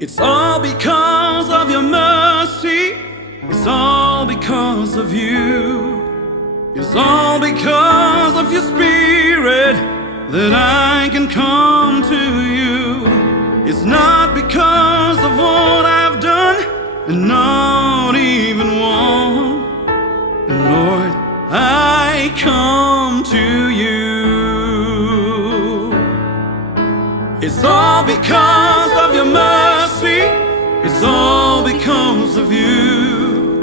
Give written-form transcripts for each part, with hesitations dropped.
It's all because of your mercy. It's all because of you. It's all because of your spirit that I can come to you. It's not because of what I've done, and not even one. Lord, I come to you. It's all because of your mercy. It's all because of you.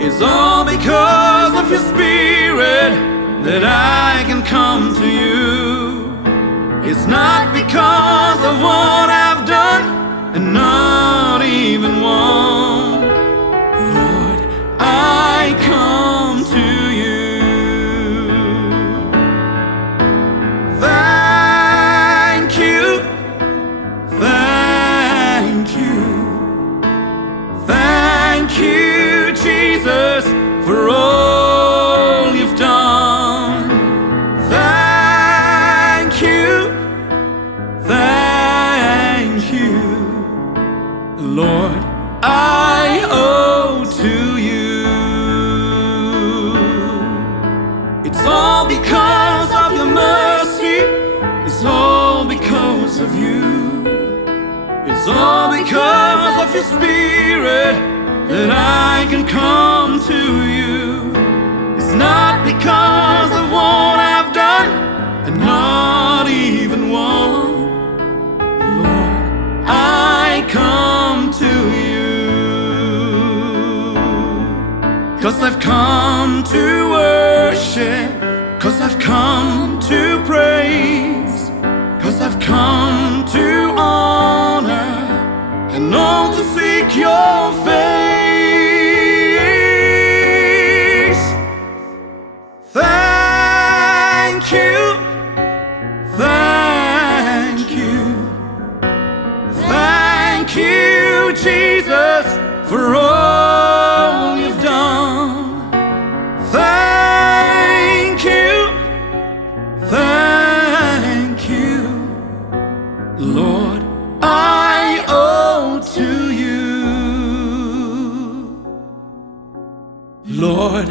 It's all because of your spirit that I can come to you. It's not because of what I've done, and not even one. Lord, I come to you. Thank you, thank you, thank you, Jesus, for all you've done. Thank you, thank you, Lord, I owe to you. It's all because of your mercy. It's all because of you. It's all because of your spirit that I can come to you. It's not because of what I've done, and not even one. Lord, I come to you. 'Cause I've come to worship, 'cause I've come to praise, 'cause I've come to honor and all to seek your face. Thank you, thank you, thank you, Jesus, for all you've done. Thank you, thank you, Lord, I owe to you. Lord,